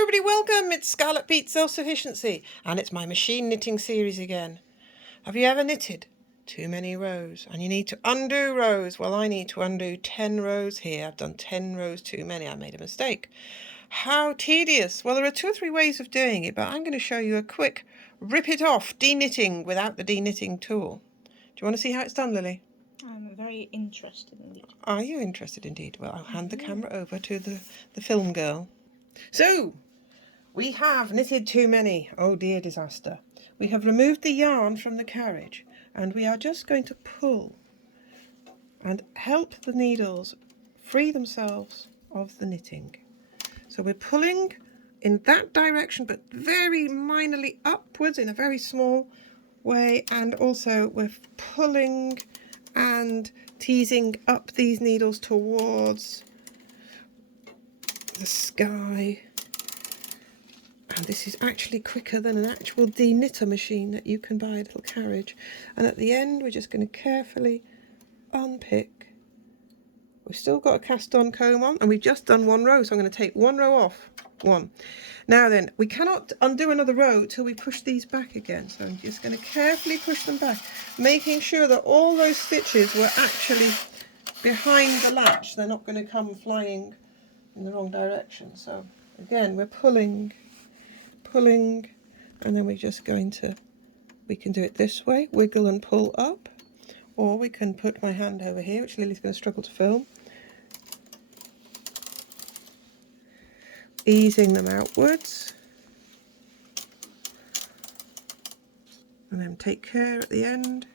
everybody, welcome. It's Scarlet Beat Self-Sufficiency, and it's my machine knitting series again. Have you ever knitted too many rows and you need to undo rows? Well, I need to undo 10 rows here. I've done 10 rows too many. I made a mistake. How tedious. Well, there are 2 or 3 ways of doing it, but I'm going to show you a quick rip it off deknitting without the deknitting tool. Do you want to see how it's done, Lily? I'm very interested indeed. Are you interested indeed? Well, I'll hand the camera over to the film girl. So, we have knitted too many. Oh dear, disaster. We have removed the yarn from the carriage and we are just going to pull and help the needles free themselves of the knitting. So we're pulling in that direction, but very minorly upwards in a very small way, and also we're pulling and teasing up these needles towards the sky. And this is actually quicker than an actual deknitter machine that you can buy, a little carriage. And at the end, we're just going to carefully unpick. We've still got a cast on comb on, and we've just done 1 row, so I'm going to take 1 row off. 1. Now then, we cannot undo another row till we push these back again. So I'm just going to carefully push them back, making sure that all those stitches were actually behind the latch. They're not going to come flying in the wrong direction. So again, we're pulling, and then we're just going to, we can do it this way, wiggle and pull up, or we can put my hand over here, which Lily's going to struggle to film, easing them outwards, and then take care at the end.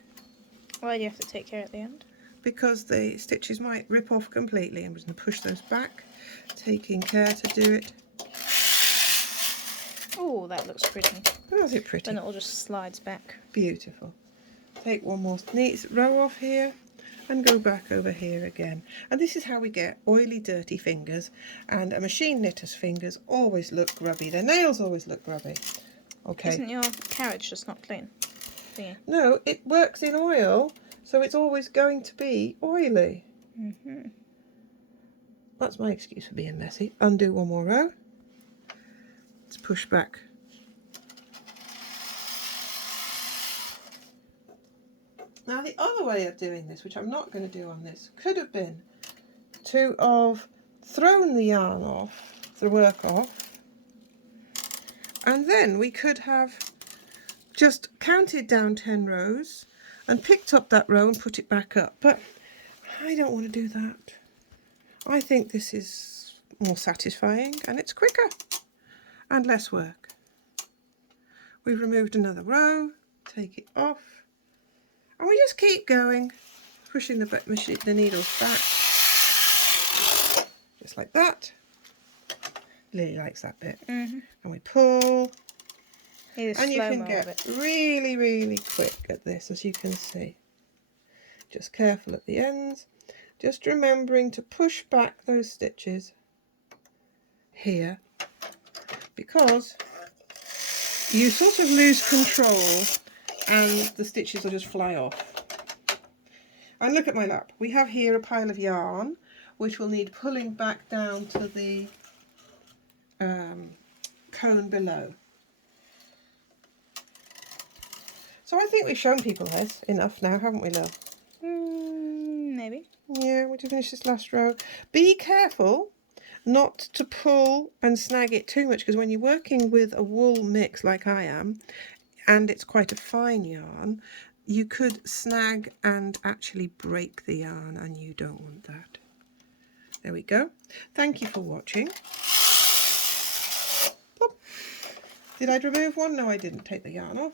Why do you have to take care at the end? Because the stitches might rip off completely. I'm just going to push those back, taking care to do it. Oh, that looks pretty. Oh, is it pretty? Then it all just slides back. Beautiful. Take one more neat row off here and go back over here again. And this is how we get oily, dirty fingers. And a machine knitter's fingers always look grubby. Their nails always look grubby. Okay. Isn't your carriage just not clean? Yeah. No, it works in oil, so it's always going to be oily. That's my excuse for being messy. Undo 1 more row. Let's push back. Now the other way of doing this, which I'm not going to do on this, could have been to have thrown the yarn off, the work off, and then we could have just counted down 10 rows and picked up that row and put it back up. But I don't want to do that. I think this is more satisfying and it's quicker and less work. We've removed another row, take it off, and we just keep going, pushing the needles back, just like that. Lily likes that bit. And we pull, and you can get really, really quick at this, as you can see. Just careful at the ends, just remembering to push back those stitches here, because you sort of lose control and the stitches will just fly off. And look at my lap. We have here a pile of yarn which will need pulling back down to the cone below. So I think we've shown people this enough now, haven't we, love? Maybe. Yeah, we'll finish this last row. Be careful not to pull and snag it too much, because when you're working with a wool mix like I am, and it's quite a fine yarn, you could snag and actually break the yarn, and you don't want that. There we go. Thank you for watching. Pop. Did I remove one? No, I didn't take the yarn off.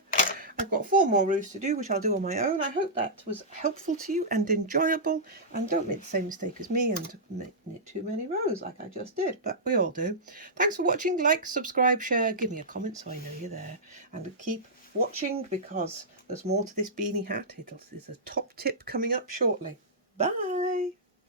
I've got 4 more rows to do, which I'll do on my own. I hope that was helpful to you and enjoyable, and don't make the same mistake as me and knit too many rows like I just did, but we all do. Thanks for watching. Like, subscribe, share, give me a comment so I know you're there, and keep watching because there's more to this beanie hat. There's a top tip coming up shortly. Bye.